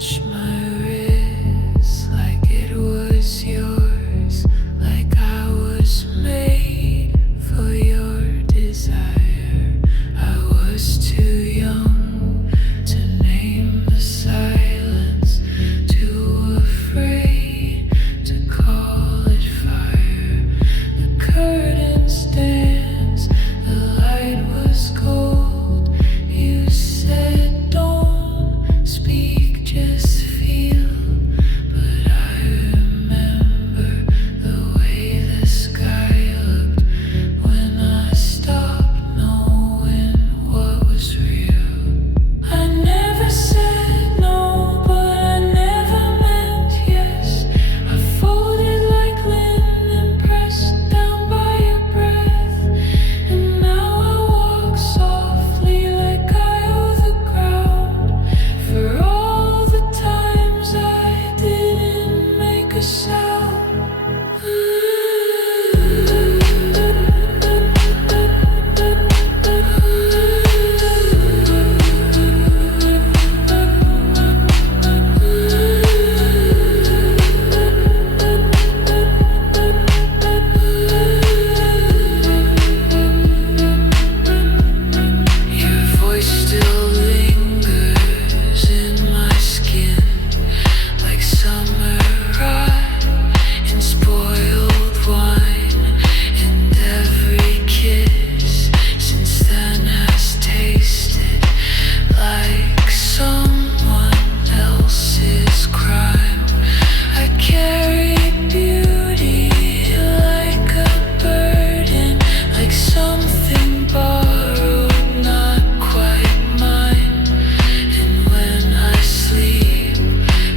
touch my wrist like it was yours, like I was made for your desire. I was too young to name the silence, too afraid to call it fire. The curtains danced, the light was gold. You said don't speak, just feel. But I remember the way the sky looked when I stopped knowing what was real. I never said no, but I never meant yes. I folded like linen, pressed down by your breath. And now I walk softly like I owe the ground for all the times I didn't make a sound. Your voice still lingers in my skin, like summer rot in spoiled wine. And every kiss since then has tasted like someone else's crime. I carry beauty like a burden, like something borrowed, not quite mine. And when I sleep,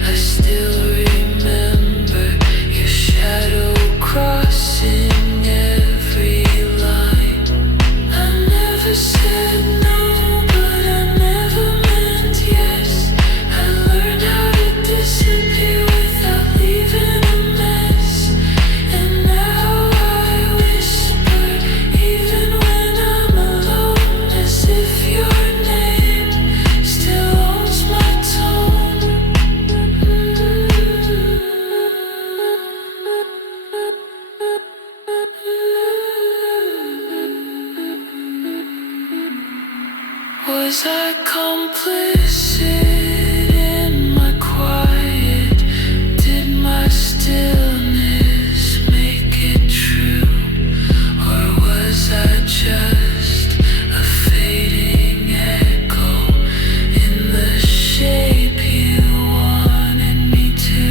I still remember your shadow crossing every line. I never said no, but I never meant yes. I learned how to disappear without leaving a mess. And now I whisper even when I'm alone, as if your name still owns my tone. Was I complicit in my quiet? Did my stillness make it true? Or was I just a fading echo in the shape you wanted me to?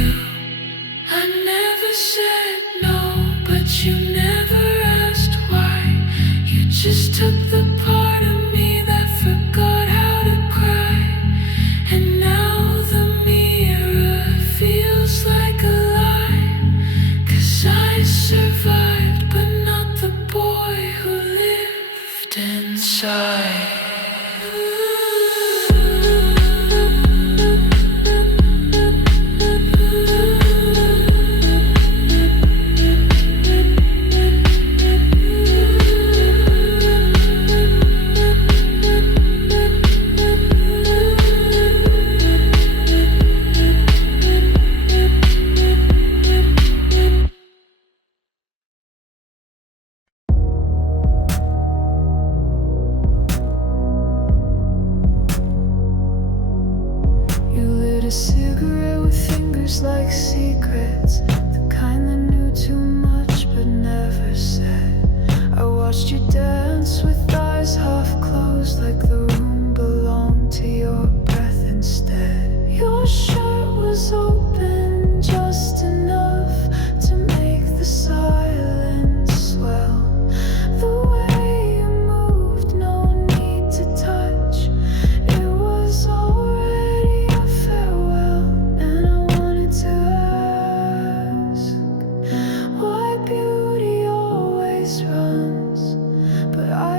I never said no, but you never asked why. You just took the part of me that forgot how to cry. And now the mirror feels like a lie, 'cause I survived, but not the boy who lived inside. You lit a cigarette with fingers like secrets, the kind that knew too much but never said. I watched you dance with eyes half closed, like the room belonged to your breath instead. Your shirt was open just enough to make the silence swell. The way you moved, no need to touch. It was already a farewell. And I wanted to ask why beauty always runs, but I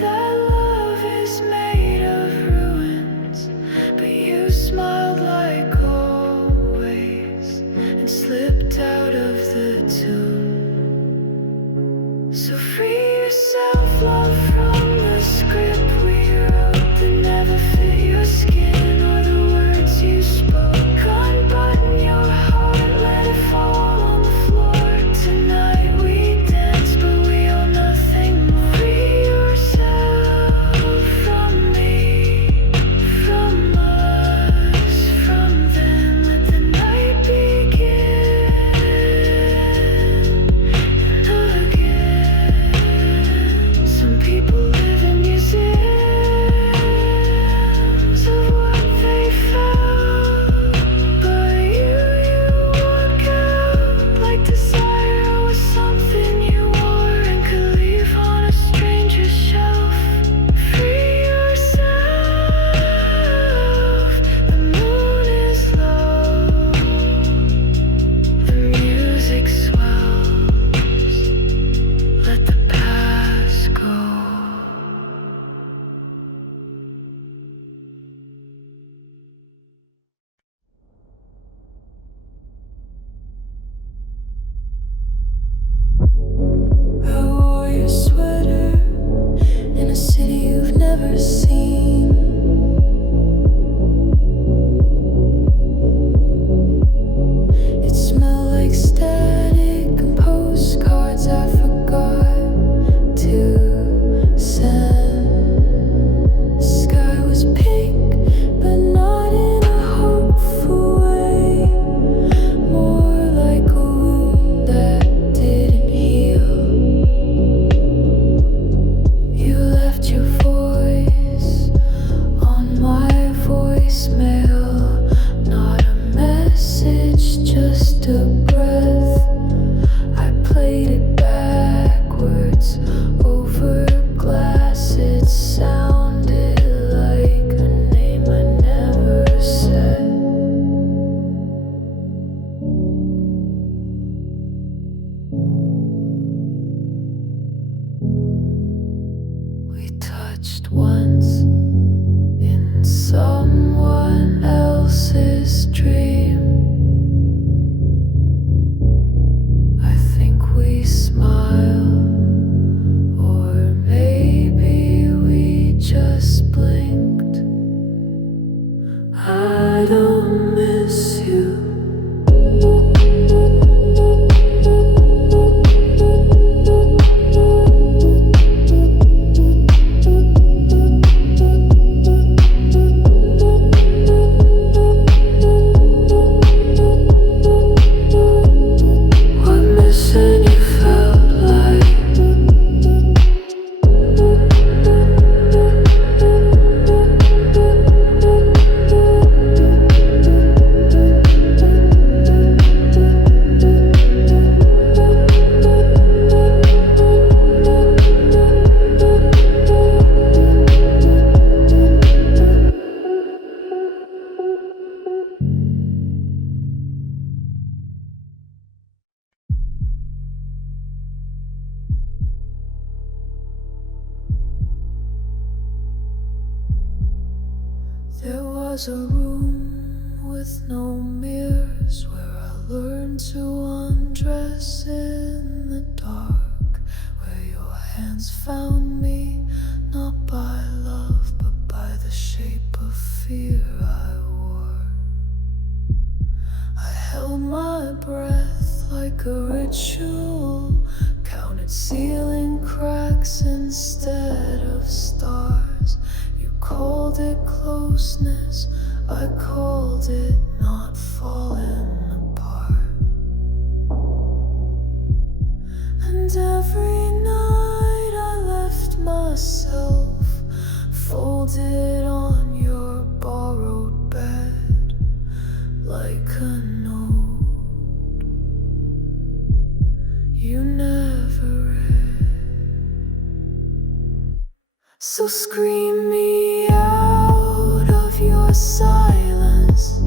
that love is made of ruins, but you smiled like always and slipped out of the tune. So free yourself, love, from the script we wrote that never fit your skin or the words you spoke. Unbutton your heart, let it fall on the floor. Tonight we dance, but we owe nothing more. Free yourself from me, from us, from them. Let the night begin and again. Some people live in museums of what they found, but you walk out like desire was something you wore and could leave on a stranger's shelf. Free yourself. The moon is low, the music swells. Let the past go. Who wore your sweater in a city you've never seen? It smelled like static and postcards I forgot to send. The sky was pink, but not in a hopeful way. More like a wound that didn't heal. You left your voice on my voicemail. Not a message, just a breath. I played it backwards over glass. It sounded like a name I never said. We touched once in someone else's dream. I think we smiled, or maybe we just blinked. I don't miss you. What missing you felt like? There was a room with no mirrors where I learned to undress in the dark, where your hands found me, not by love, but by the shape of fear I wore. I held my breath like a ritual, counted ceiling cracks instead of stars. You called it closeness, I called it not falling apart. And every night I left myself folded on your borrowed bed like a note you never read. So scream me out of your silence,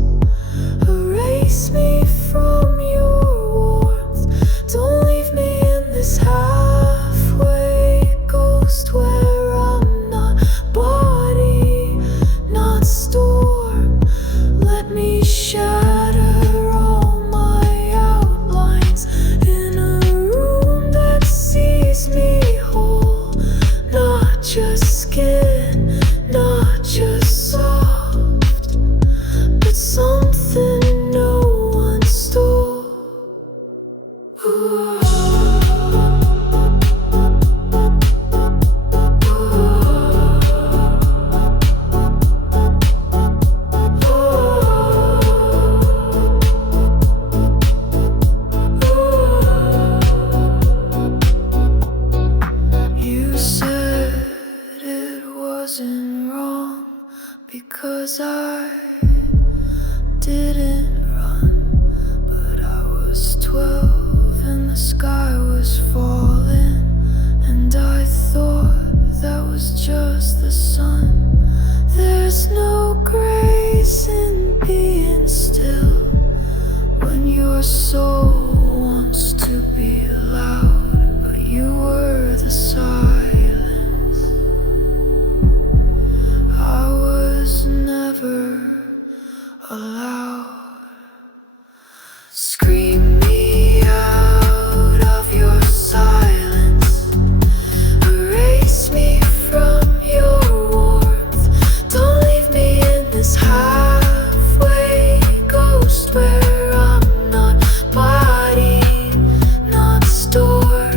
erase me from your warmth. Don't leave me in this halfway ghost where I'm wasn't wrong because I didn't run, but I was 12 and the sky was falling, and I thought that was just the sun. There's no grace in being still when your soul wants to be loud, but you were the silence. I was never allowed. Scream me out of your silence, erase me from your warmth. Don't leave me in this halfway ghost where I'm not body, not store.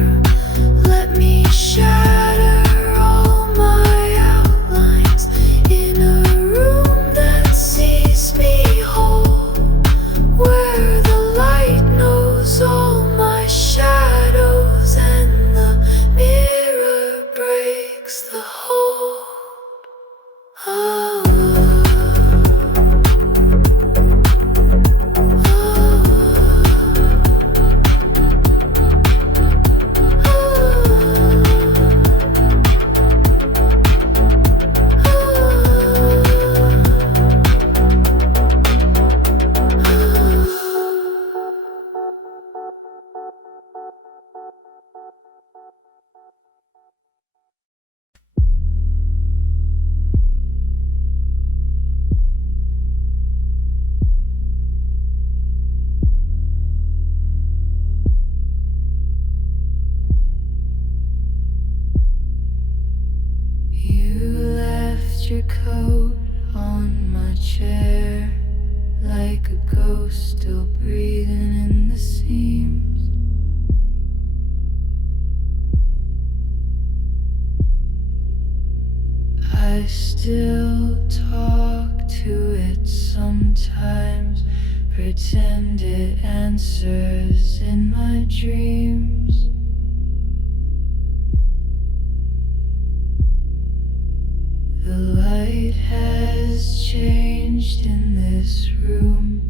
Let me shatter all my outlines in a room that sees me whole, where the light knows all my shadows and the mirror breaks the hold. Oh. Your coat on my chair, like a ghost still breathing in the seams. I still talk to it sometimes, pretend it answers in my dreams. The light has changed in this room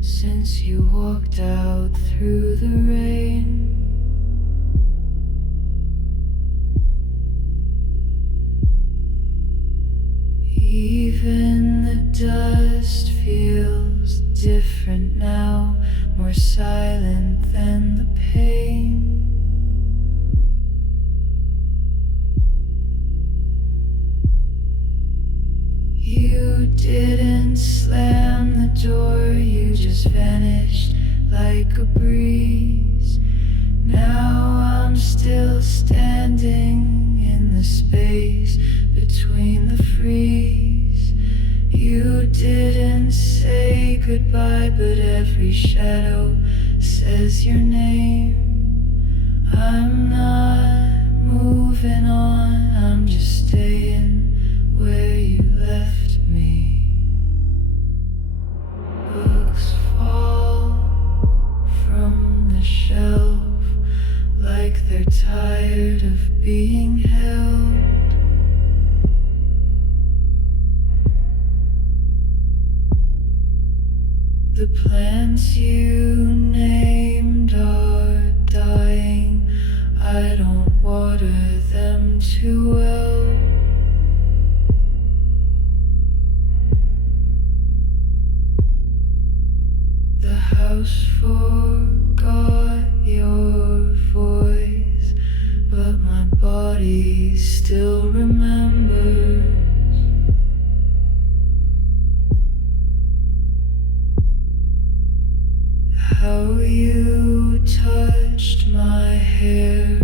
since you walked out through the rain. Even the dust feels different now, more silent than the pain. You didn't slam the door, you just vanished like a breeze. Now I'm still standing in the space between the freeze. You didn't say goodbye, but every shadow says your name. I'm not moving on, I'm just staying where you left me. Books fall from the shelf like they're tired of being held. The plants you named are dying, I don't water them too well. The house forgot your voice, but my body still remembers. How you touched my hair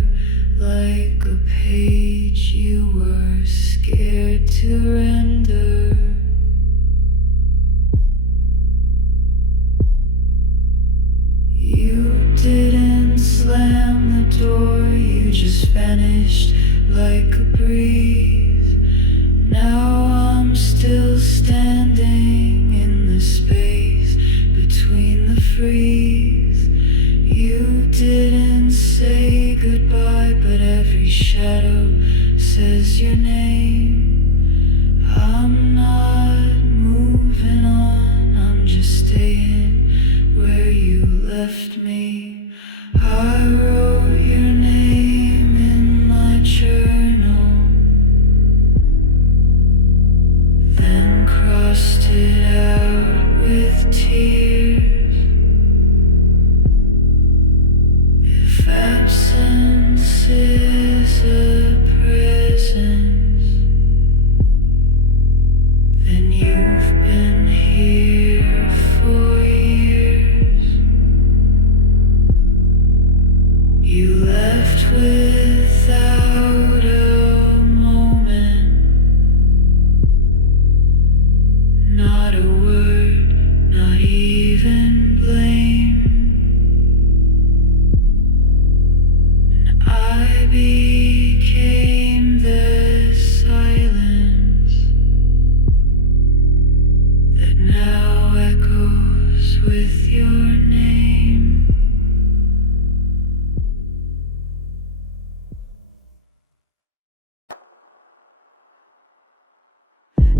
like a page you were scared to render. You didn't slam the door, you just vanished like a breeze. Now I'm still standing in the space between the freeze. You didn't say goodbye, but every shadow says your name.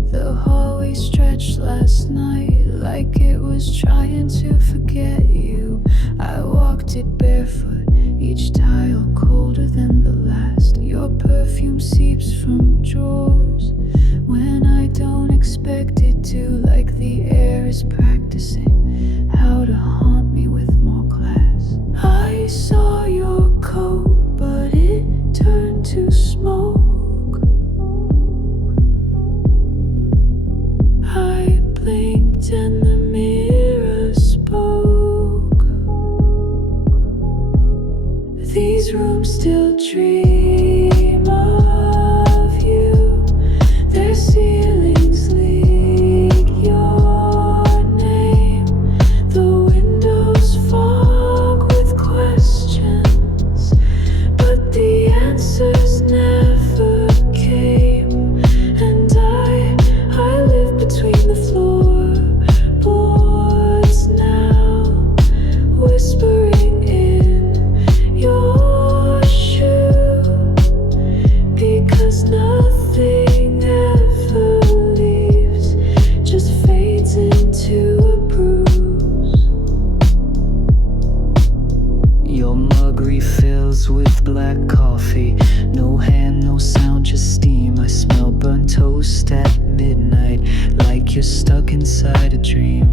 The hallway stretched last night like it was trying to forget you. I walked it barefoot, each tile colder than the last. Your perfume seeps from drawers when I don't expect it to, like the air is practicing how to haunt me with more class. I saw your coat, but it turned to smoke. I blinked and the mirror spoke. These rooms still dream of you. Their ceilings leak your name. The windows fog with questions, but the answers never came. And I live between the floorboards now, whispering in your shoe, because nothing ever leaves, just fades into a bruise. Your mug refills with black coffee. No hand, no sound, just steam. I smell burnt toast at midnight, like you're stuck inside a dream.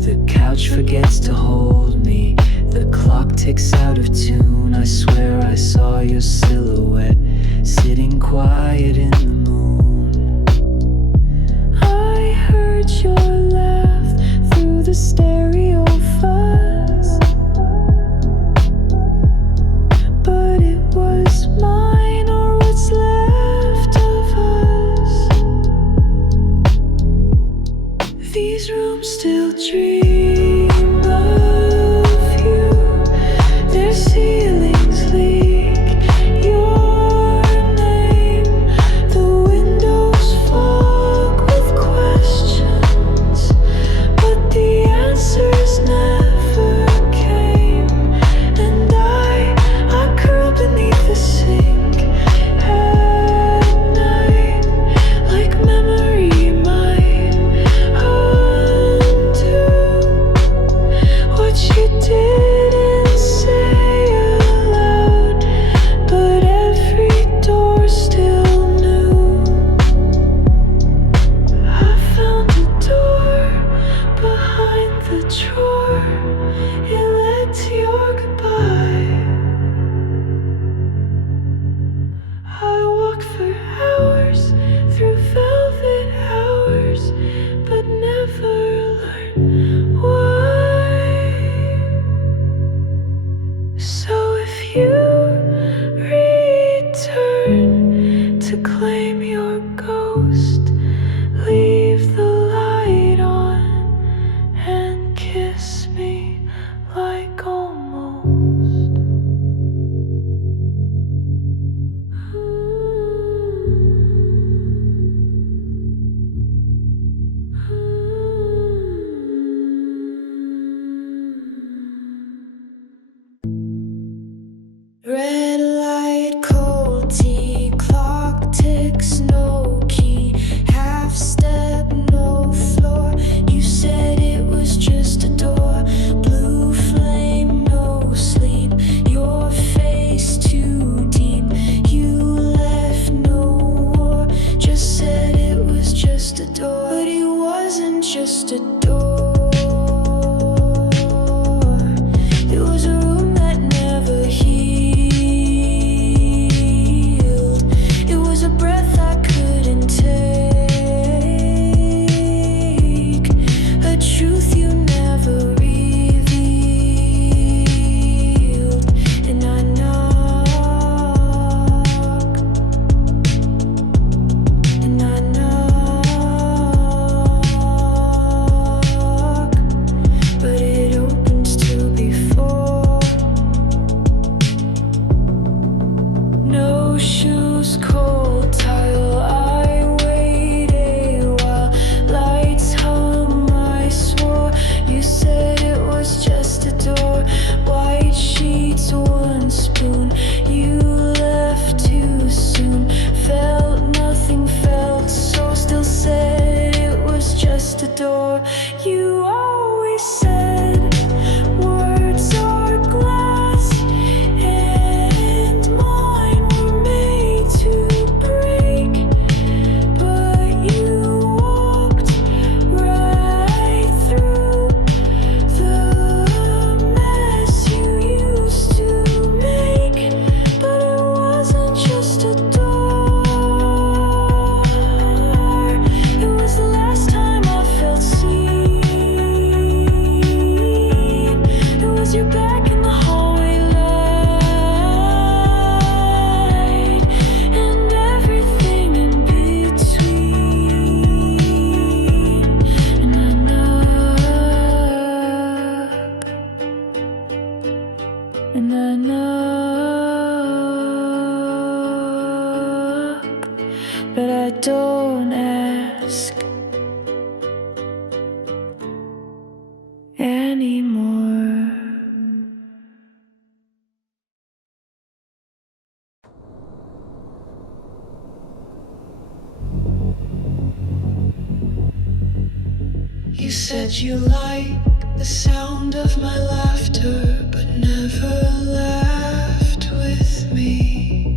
The couch forgets to hold me. The clock ticks out of tune. I swear I saw your silhouette sitting quiet in the moon. I heard your laugh through the stereo fuzz, but it was mine or what's left of us. These rooms still dream of you. Their ceilings leak your name. The windows fog with questions, but the answers never came. And I curl beneath the sink at night, like memory might undo what you didn't say aloud, but every door still knew. I found a door behind the drawer. It led to your goodbye. I walked for hours through velvet hours, but never learned why. So if you return to claim your ghost, leave the light on and kiss me like almost. Red light, cold tea, clock ticks, no key, half step, no floor. You said it was just a door, blue flame, no sleep, your face too deep. You left no war, just said it was just a door, but it wasn't just a door. It was a room that never healed. It was a breath I couldn't take, a truth you never revealed. And I knock, and I knock. but I don't ask anymore. You said you like the sound of my laughter, but never laughed with me.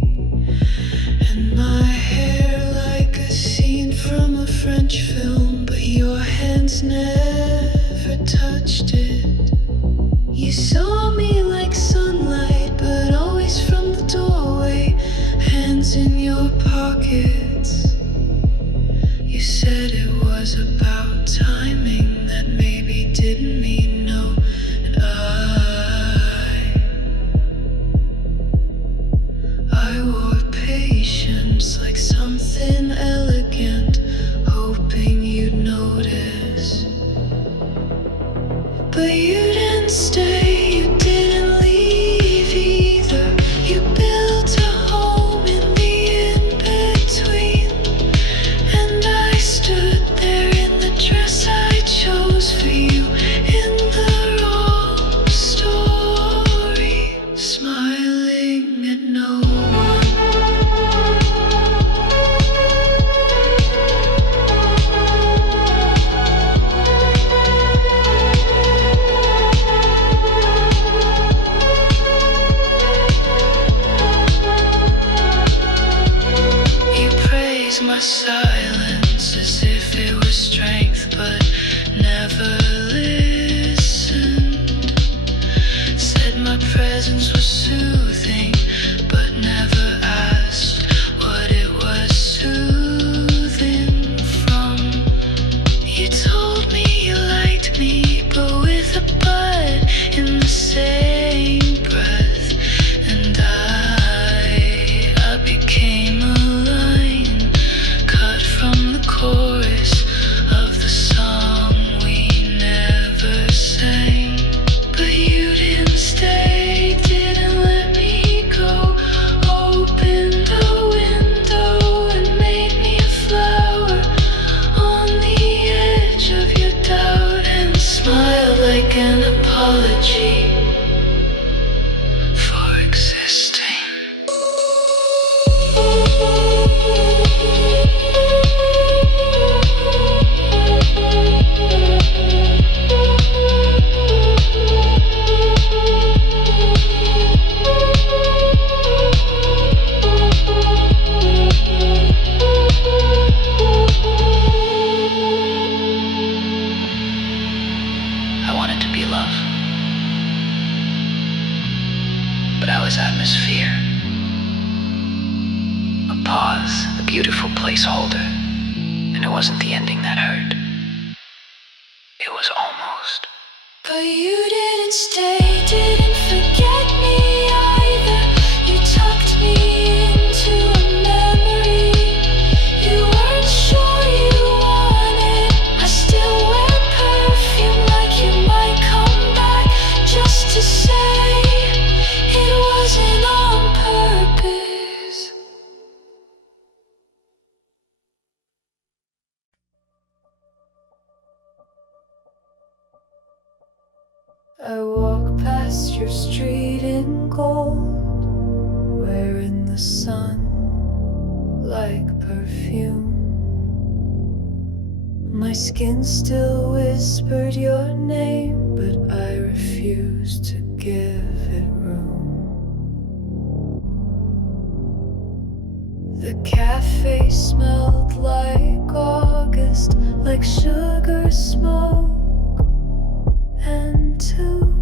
And my hair like a scene from a French film, but your hands never touched it. You saw me like sunlight, but always from the doorway, hands in your pockets. You said it was about timing that maybe didn't mean no. And I wore patience like something elegant, hoping you'd notice. But you didn't stay, you didn't leave either. You built a home in the in-between, and I stood there in the dress I chose for you, in the wrong story, smiling at no one. You praise my silence as if it was strength, but never listened. Said my presence was soothing, but never asked what it was soothing from. You told me you liked me, but with a but in the same breath. And I became a line cut from the chorus of the song we never sang. But you didn't stay, didn't let me go. Opened a window and made me a flower on the edge of your doubt, and smiled like an apology for existing. I wanted to be love, but I was atmosphere. A pause, a beautiful placeholder, and it wasn't the ending that hurt. It was almost. But you didn't stay, didn't forget me either. You tucked me into a memory you weren't sure you wanted. I still wear perfume like you might come back, just to say it wasn't on purpose. I walk past your street in gold, wearing the sun like perfume. My skin still whispered your name, but I refused to give it room. The cafe smelled like August, like sugar smoke and two.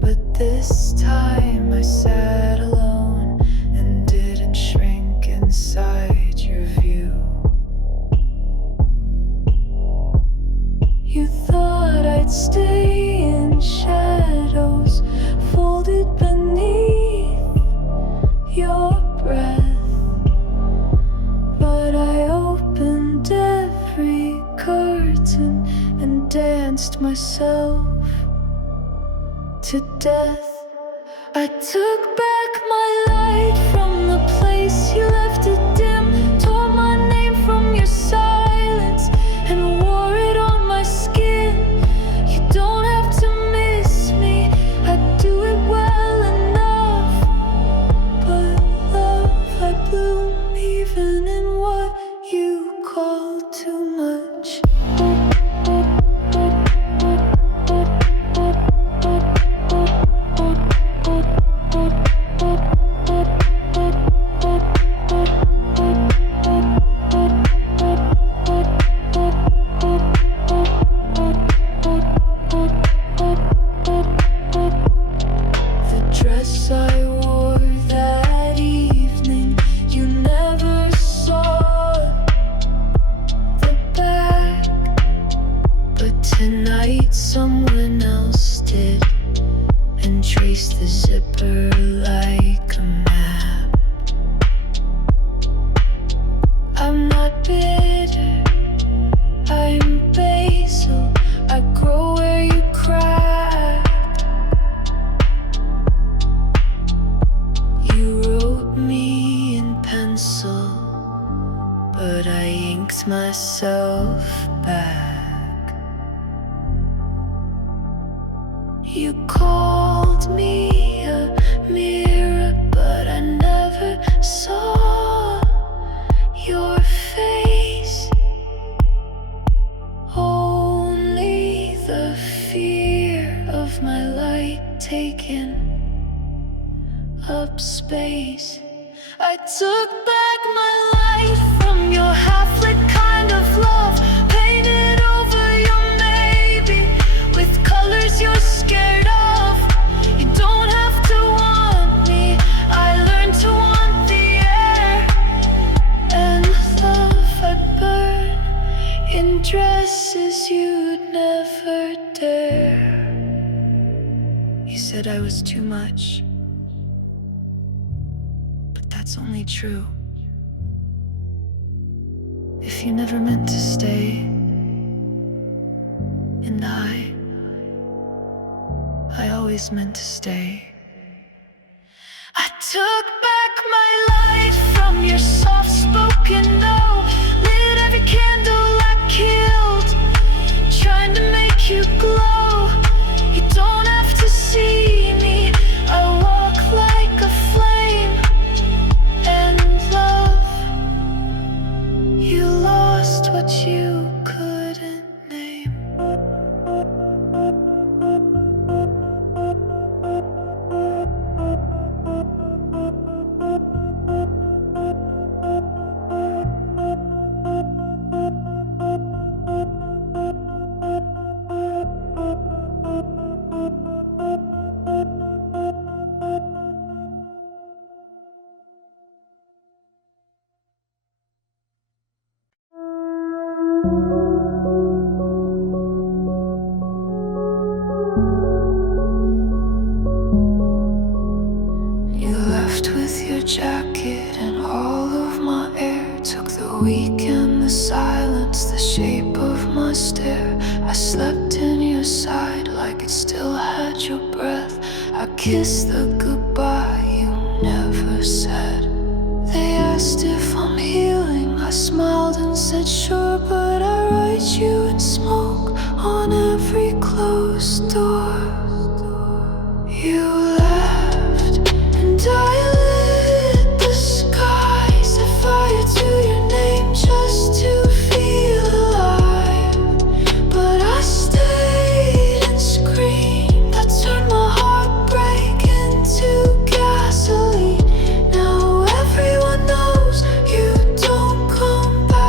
But this time I sat alone and didn't shrink inside your view. You thought I'd stay in shadows, folded beneath your breath, but I opened every curtain and danced myself to death. I took back my light from the place you left it dim. someone else did, and trace the zipper like a map. I'm not bitter, I'm basil. I grow where you crack. You wrote me in pencil, but I inked myself back. You called me a mirror, but I never saw your face. Only the fear of my light taking up space. I took back my light from your half-lit kind of love, painted over your maybe with colors you're scared of. You don't have to want me, I learned to want the air and love. I burn in dresses you'd never dare. You said I was too much, but that's only true if you never meant to stay. And I always meant to stay. I took back my light from your soft-spoken no, lit every candle I killed, trying to make you glow. You don't have to see me, I walk like a flame and love. You lost what you couldn't name. You left with your jacket and all of my air, took the weak and the silence, the shape of my stare. I slept in your side like it still had your breath. I kissed the goodbye you never said. They asked if I'm healing, I smiled and said sure, but I write you in smoke on every closed door. You left and I lit the sky, set fire to your name just to feel alive. But I stayed and screamed, I turned my heartbreak into gasoline. Now everyone knows you don't come back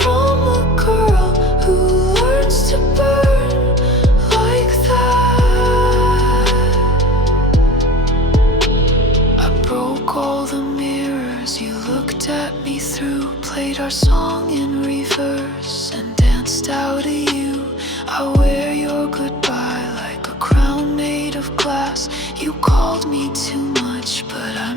from a girl who learns to burn like that. I broke all the mirrors you looked at me through, played our song in reverse and danced out of you. I wear your goodbye like a crown made of glass. You called me too much, but I